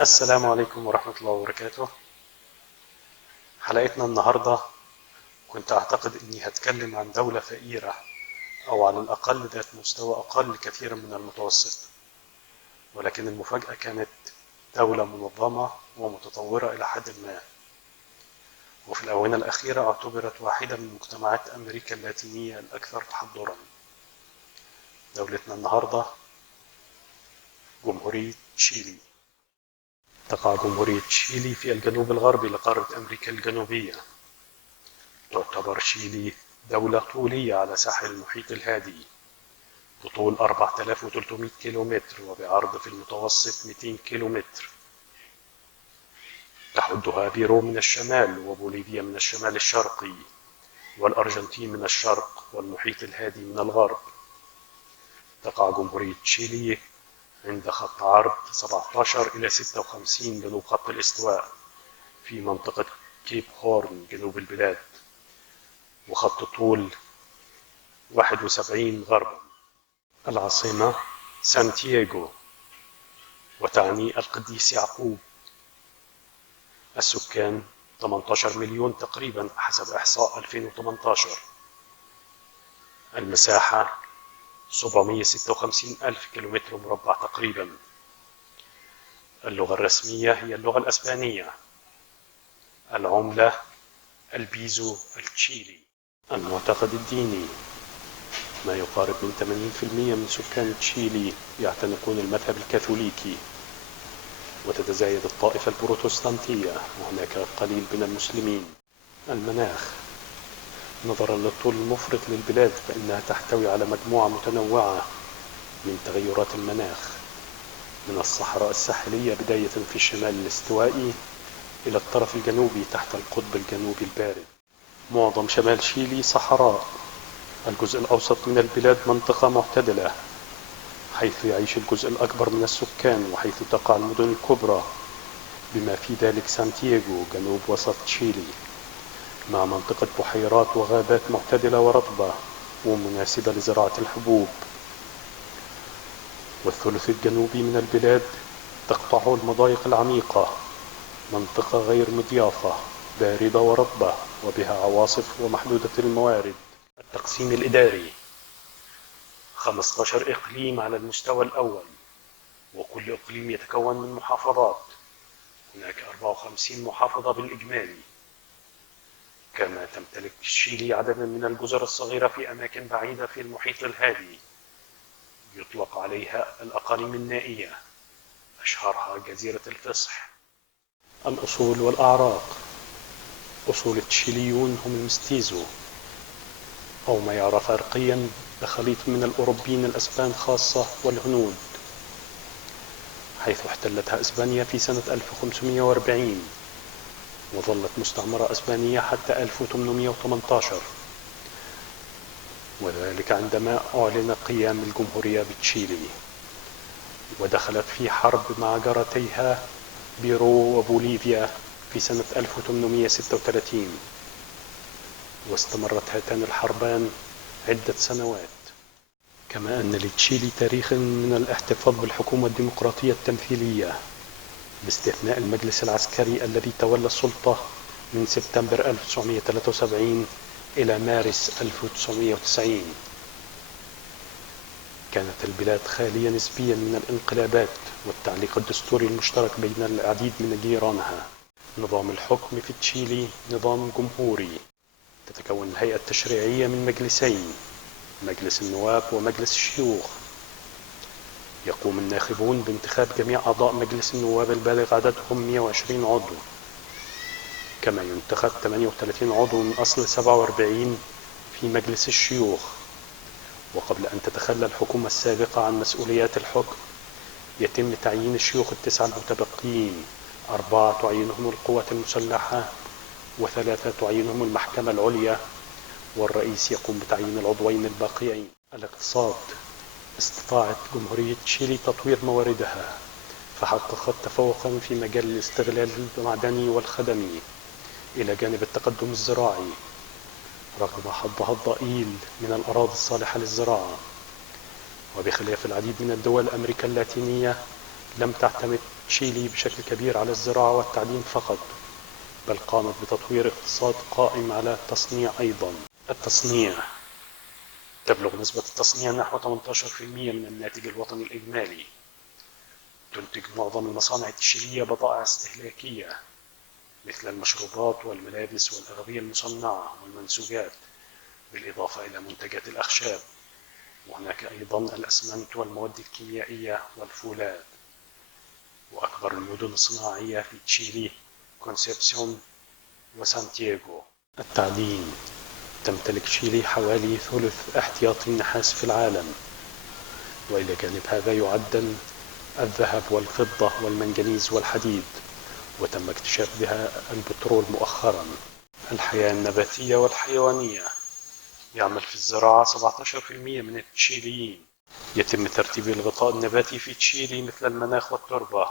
السلام عليكم ورحمة الله وبركاته. حلقتنا النهاردة كنت أعتقد أني هتكلم عن دولة فقيرة أو على الأقل ذات مستوى أقل كثيرا من المتوسط، ولكن المفاجأة كانت دولة منظمة ومتطورة إلى حد ما، وفي الآونة الأخيرة اعتبرت واحدة من مجتمعات أمريكا اللاتينية الأكثر تحضرا. دولتنا النهاردة جمهورية تشيلي. تقع جمهورية تشيلي في الجنوب الغربي لقارة أمريكا الجنوبية. تعتبر تشيلي دولة طولية على ساحل المحيط الهادي، بطول 4300 كيلومتر وبعرض في المتوسط 200 كيلومتر. تحدها بيرو من الشمال وبوليفيا من الشمال الشرقي والأرجنتين من الشرق والمحيط الهادي من الغرب. تقع جمهورية تشيلي عند خط عرض 17 إلى 56 جنوب خط الاستواء في منطقة كيب هورن جنوب البلاد، وخط طول 71 غربا. العاصمة سانتياغو، وتعني القديس يعقوب. السكان 18 مليون تقريبا حسب إحصاء 2018. المساحة 756 ألف كيلومتر مربع تقريبا. اللغة الرسمية هي اللغة الأسبانية. العملة البيزو التشيلي. المعتقد الديني: ما يقارب من 80% من سكان تشيلي يعتنقون المذهب الكاثوليكي، وتتزايد الطائفة البروتستانتية، وهناك القليل من المسلمين. المناخ: نظرا للطول المفرط للبلاد فإنها تحتوي على مجموعة متنوعة من تغيرات المناخ، من الصحراء الساحلية بداية في الشمال الاستوائي إلى الطرف الجنوبي تحت القطب الجنوبي البارد. معظم شمال تشيلي صحراء. الجزء الأوسط من البلاد منطقة معتدلة، حيث يعيش الجزء الأكبر من السكان وحيث تقع المدن الكبرى، بما في ذلك سانتياغو جنوب وسط تشيلي، مع منطقة بحيرات وغابات معتدلة ورطبة ومناسبة لزراعة الحبوب. والثلث الجنوبي من البلاد تقطعه المضايق العميقة، منطقة غير مضيافة باردة ورطبة وبها عواصف ومحدودة الموارد. التقسيم الإداري: 15 إقليم على المستوى الأول، وكل إقليم يتكون من محافظات. هناك 54 محافظة بالإجمالي. كما تمتلك تشيلي عددا من الجزر الصغيرة في أماكن بعيدة في المحيط الهادي، يطلق عليها الأقاليم النائية، أشهرها جزيرة الفصح. الأصول والأعراق: أصول التشيليون هم المستيزو، أو ما يعرف عرقيا بخليط من الأوروبيين الأسبان خاصة والهنود، حيث احتلتها إسبانيا في سنة 1540 وظلت مستعمرة أسبانية حتى 1818، وذلك عندما أعلن قيام الجمهورية بتشيلي، ودخلت في حرب مع جارتيها بيرو وبوليفيا في سنة 1836، واستمرت هاتان الحربان عدة سنوات. كما أن لتشيلي تاريخ من الاحتفاظ بالحكومة الديمقراطية التمثيلية، باستثناء المجلس العسكري الذي تولى السلطة من سبتمبر 1973 إلى مارس 1990. كانت البلاد خالية نسبيا من الانقلابات والتعليق الدستوري المشترك بين العديد من جيرانها. نظام الحكم في تشيلي نظام جمهوري. تتكون الهيئة التشريعية من مجلسين، مجلس النواب ومجلس الشيوخ. يقوم الناخبون بانتخاب جميع أعضاء مجلس النواب البالغ عددهم 120 عضو، كما ينتخب 38 عضو من أصل 47 في مجلس الشيوخ. وقبل أن تتخلى الحكومة السابقة عن مسؤوليات الحكم، يتم تعيين الشيوخ التسعة المتبقيين، 4 تعينهم القوات المسلحة و3 تعينهم المحكمة العليا، والرئيس يقوم بتعيين العضوين الباقيين. الاقتصاد: استطاعت جمهورية تشيلي تطوير مواردها، فحققت تفوقا في مجال الاستغلال المعدني والخدمي إلى جانب التقدم الزراعي، رغم حظها الضئيل من الأراضي الصالحة للزراعة. وبخلاف العديد من الدول أمريكا اللاتينية، لم تعتمد تشيلي بشكل كبير على الزراعة والتعدين فقط، بل قامت بتطوير اقتصاد قائم على التصنيع أيضا. التصنيع: تبلغ نسبة التصنيع نحو 18% من الناتج الوطني الإجمالي. تنتج معظم المصانع التشيلية بضائع استهلاكية مثل المشروبات والملابس والأغذية المصنعة والمنسوجات، بالإضافة إلى منتجات الأخشاب، وهناك أيضا الأسمنت والمواد الكيميائية والفولاذ. وأكبر المدن الصناعية في تشيلي كونسيبسيون وسانتياغو. التعدين: تمتلك تشيلي حوالي ثلث احتياطي النحاس في العالم، وإلى جانب هذا يعدل الذهب والفضة والمنجنيز والحديد، وتم اكتشاف بها البترول مؤخرا. الحياة النباتية والحيوانية: يعمل في الزراعة 17% من التشيليين. يتم ترتيب الغطاء النباتي في تشيلي مثل المناخ والتربة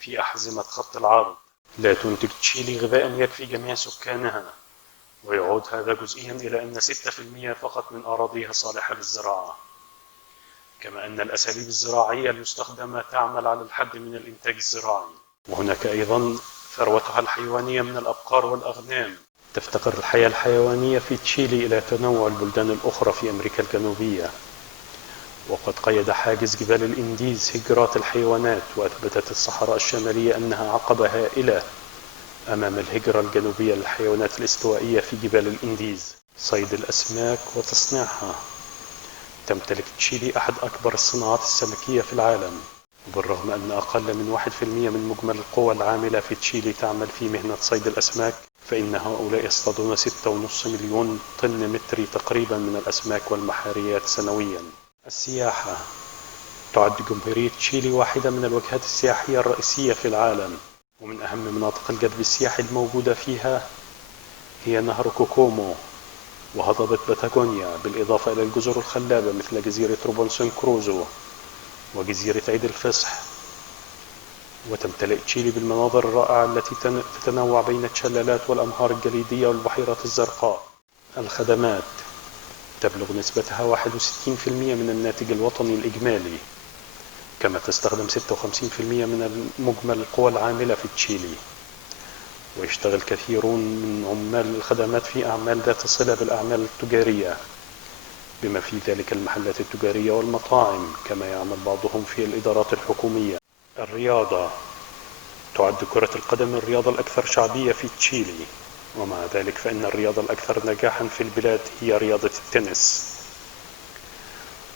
في أحزمة خط العرض. لا تنتج تشيلي غذاء يكفي جميع سكانها، ويعود هذا جزئيا إلى أن 6% فقط من أراضيها صالحة للزراعة، كما أن الأساليب الزراعية المستخدمة تعمل على الحد من الإنتاج الزراعي. وهناك أيضا ثروتها الحيوانية من الأبقار والأغنام. تفتقر الحياة الحيوانية في تشيلي إلى تنوع البلدان الأخرى في أمريكا الجنوبية، وقد قيد حاجز جبال الإنديز هجرات الحيوانات، وأثبتت الصحراء الشمالية أنها عقبة هائلة أمام الهجرة الجنوبية للحيوانات الاستوائية في جبال الإنديز. صيد الأسماك وتصنيعها: تمتلك تشيلي أحد أكبر الصناعات السمكية في العالم، وبالرغم أن أقل من 1% من مجمل القوى العاملة في تشيلي تعمل في مهنة صيد الأسماك، فإن هؤلاء يصطادون 6.5 مليون طن متري تقريبا من الأسماك والمحاريات سنويا. السياحة: تعد جمهورية تشيلي واحدة من الوجهات السياحية الرئيسية في العالم، ومن أهم مناطق الجذب السياحي الموجودة فيها هي نهر كوكومو وهضبة باتاغونيا، بالإضافة إلى الجزر الخلابة مثل جزيرة روبنسون كروزو وجزيرة عيد الفصح. وتمتلئ تشيلي بالمناظر الرائعة التي تتنوع بين الشلالات والأنهار الجليدية والبحيرات الزرقاء. الخدمات: تبلغ نسبتها 61% من الناتج الوطني الإجمالي، كما تستخدم 56% من مجمل القوى العاملة في تشيلي. ويشتغل كثيرون من عمال الخدمات في أعمال ذات صلة بالأعمال التجارية، بما في ذلك المحلات التجارية والمطاعم، كما يعمل بعضهم في الإدارات الحكومية. الرياضة: تعد كرة القدم الرياضة الأكثر شعبية في تشيلي، ومع ذلك فإن الرياضة الأكثر نجاحا في البلاد هي رياضة التنس.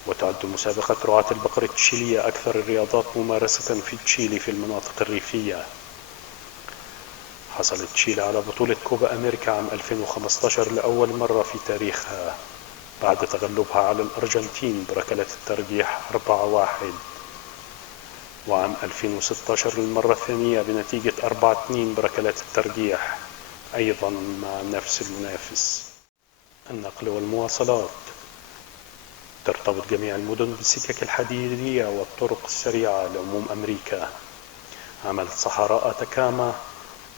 وتعد مسابقة رعاة البقر التشيلية أكثر الرياضات ممارسة في تشيلي في المناطق الريفية. حصلت تشيلي على بطولة كوبا أمريكا عام 2015 لأول مرة في تاريخها، بعد تغلبها على الأرجنتين بركلات الترجيح 4-1، وعام 2016 للمرة الثانية بنتيجة 4-2 بركلات الترجيح أيضا مع نفس المنافس. النقل والمواصلات: ترتبط جميع المدن بالسكك الحديدية والطرق السريعة لعموم أمريكا. عملت صحراء أتاكاما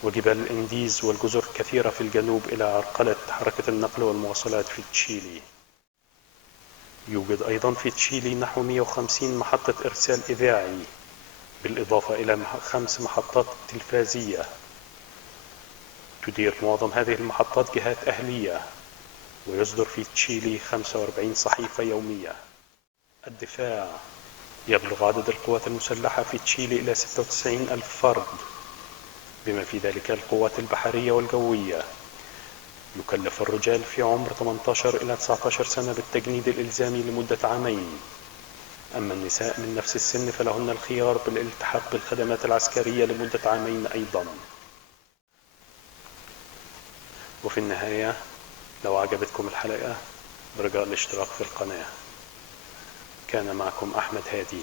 وجبال الإنديز والجزر الكثيرة في الجنوب إلى عرقلة حركة النقل والمواصلات في تشيلي. يوجد أيضا في تشيلي نحو 150 محطة إرسال إذاعي، بالإضافة إلى 5 محطات تلفازية. تدير معظم هذه المحطات جهات أهلية، ويصدر في تشيلي 45 صحيفة يومية. الدفاع: يبلغ عدد القوات المسلحة في تشيلي إلى 96,000 فرد، بما في ذلك القوات البحرية والجوية. يكلف الرجال في عمر 18 إلى 19 سنة بالتجنيد الإلزامي لمدة 2 عام، أما النساء من نفس السن فلهن الخيار بالالتحاق بالخدمات العسكرية لمدة 2 عام أيضا. وفي النهاية، لو عجبتكم الحلقة برجاء الاشتراك في القناة. كان معكم أحمد هادي.